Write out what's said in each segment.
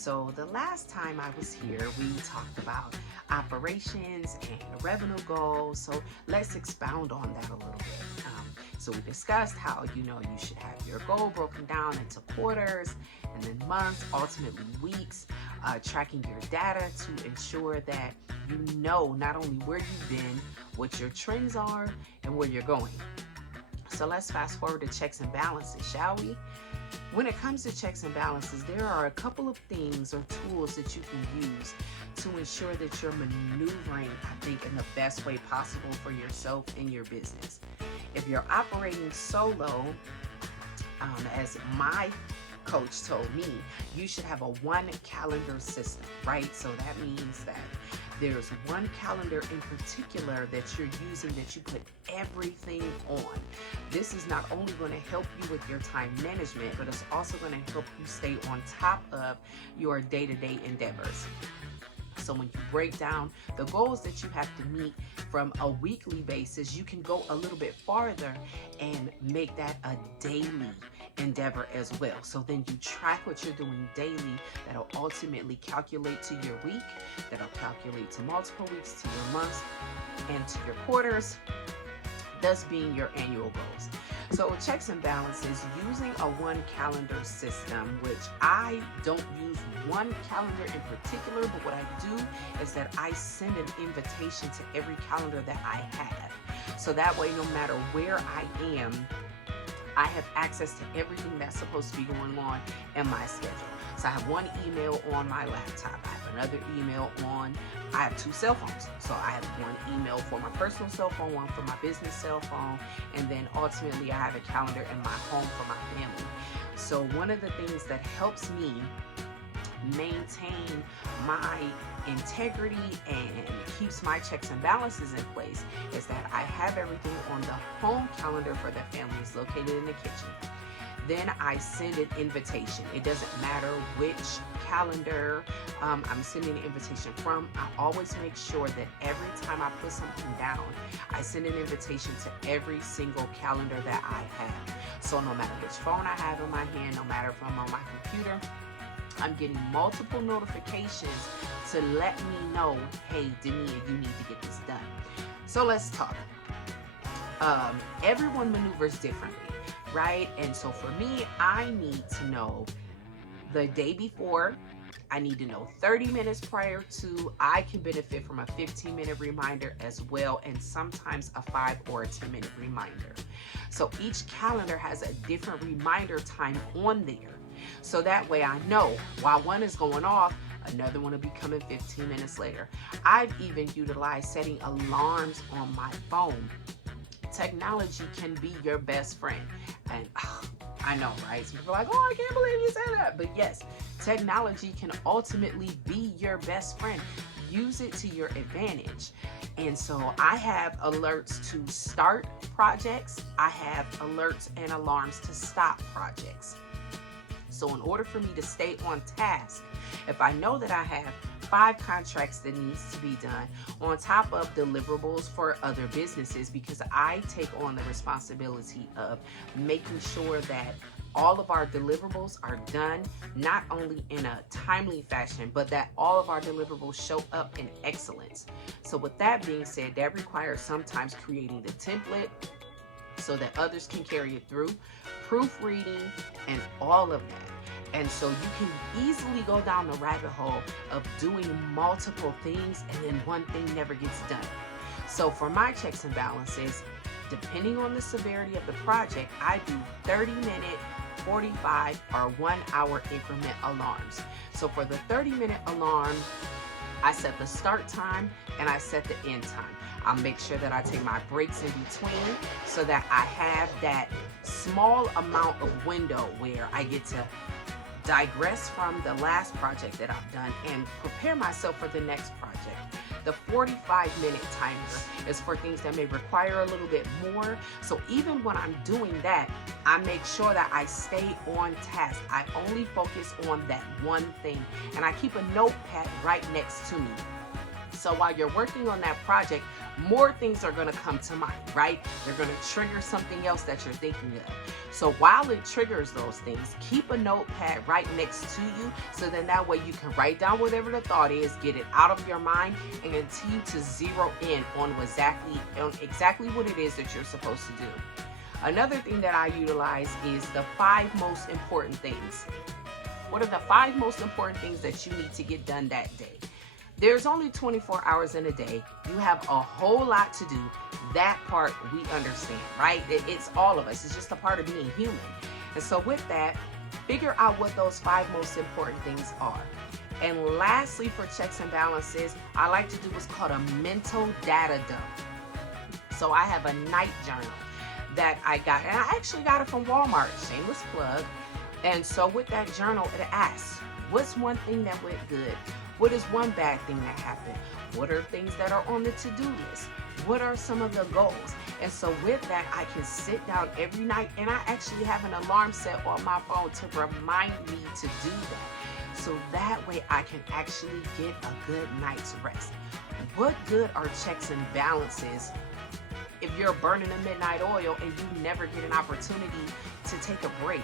So the last time I was here, we talked about operations and revenue goals. So let's expound on that a little bit. So we discussed how, you should have your goal broken down into quarters and then months, ultimately weeks, tracking your data to ensure that you know not only where you've been, what your trends are, and where you're going. So let's fast forward to checks and balances, shall we? When it comes to checks and balances, there are a couple of things or tools that you can use to ensure that you're maneuvering, I think, in the best way possible for yourself and your business. If you're operating solo, as my coach told me, you should have a one calendar system, right? So that means that there's one calendar in particular that you're using that you put everything on. This is not only going to help you with your time management, but it's also going to help you stay on top of your day-to-day endeavors. So when you break down the goals that you have to meet from a weekly basis, you can go a little bit farther and make that a daily endeavor as well. So then you track what you're doing daily. That'll ultimately calculate to your week. That'll calculate to multiple weeks, to your months, and to your quarters, thus being your annual goals. So checks and balances, using a one calendar system, which I don't use one calendar in particular, but what I do is that I send an invitation to every calendar that I have. So that way, no matter where I am, I have access to everything that's supposed to be going on in my schedule. So I have one email on my laptop. I have another email I have two cell phones. So I have one email for my personal cell phone, one for my business cell phone, and then ultimately I have a calendar in my home for my family. So one of the things that helps me maintain my integrity and keeps my checks and balances in place is that I have everything on the home calendar for the families located in the kitchen. Then I send an invitation. It doesn't matter which calendar I'm sending an invitation from. I always make sure that every time I put something down, I send an invitation to every single calendar that I have. So no matter which phone I have in my hand, no matter if I'm on my computer, I'm getting multiple notifications to let me know, hey, Dania, you need to get this done. So let's talk. Everyone maneuvers differently, right? And so for me, I need to know the day before. I need to know 30 minutes prior to. I can benefit from a 15-minute reminder as well, and sometimes a 5 or a 10-minute reminder. So each calendar has a different reminder time on there. So that way I know while one is going off, another one will be coming 15 minutes later. I've even utilized setting alarms on my phone. Technology can be your best friend. And I know, right? Some people are like, oh, I can't believe you said that. But yes, technology can ultimately be your best friend. Use it to your advantage. And so I have alerts to start projects. I have alerts and alarms to stop projects. So in order for me to stay on task, if I know that I have 5 contracts that needs to be done on top of deliverables for other businesses, because I take on the responsibility of making sure that all of our deliverables are done, not only in a timely fashion, but that all of our deliverables show up in excellence. So with that being said, that requires sometimes creating the template so that others can carry it through, proofreading, and all of that. And so you can easily go down the rabbit hole of doing multiple things and then one thing never gets done. So for my checks and balances, depending on the severity of the project, I do 30-minute, 45, or 1 hour increment alarms. So for the 30-minute alarm, I set the start time and I set the end time. I'll make sure that I take my breaks in between so that I have that small amount of window where I get to digress from the last project that I've done and prepare myself for the next project. The 45-minute timer is for things that may require a little bit more. So even when I'm doing that, I make sure that I stay on task. I only focus on that one thing, and I keep a notepad right next to me. So while you're working on that project, more things are going to come to mind, right? They're going to trigger something else that you're thinking of. So while it triggers those things, keep a notepad right next to you, so then that way you can write down whatever the thought is, get it out of your mind, and continue to zero in on exactly what it is that you're supposed to do. Another thing that I utilize is the 5 most important things. What are the 5 most important things that you need to get done that day? There's only 24 hours in a day. You have a whole lot to do. That part we understand, right? It's all of us. It's just a part of being human. And so with that, figure out what those 5 most important things are. And lastly, for checks and balances, I like to do what's called a mental data dump. So I have a night journal that I got, and I actually got it from Walmart, shameless plug. And so with that journal, it asks, what's one thing that went good? What is one bad thing that happened? What are things that are on the to-do list? What are some of the goals? And so with that, I can sit down every night, and I actually have an alarm set on my phone to remind me to do that. So that way I can actually get a good night's rest. What good are checks and balances if you're burning a midnight oil and you never get an opportunity to take a break?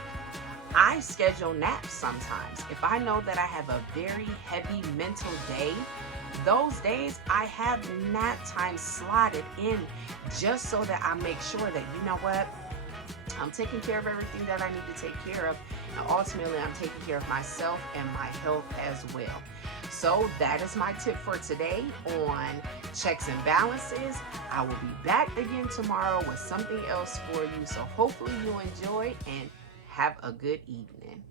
I schedule naps sometimes. If I know that I have a very heavy mental day, those days I have nap time slotted in, just so that I make sure that, you know what, I'm taking care of everything that I need to take care of, and ultimately I'm taking care of myself and my health as well. So that is my tip for today on checks and balances. I will be back again tomorrow with something else for you. So hopefully you enjoy and have a good evening.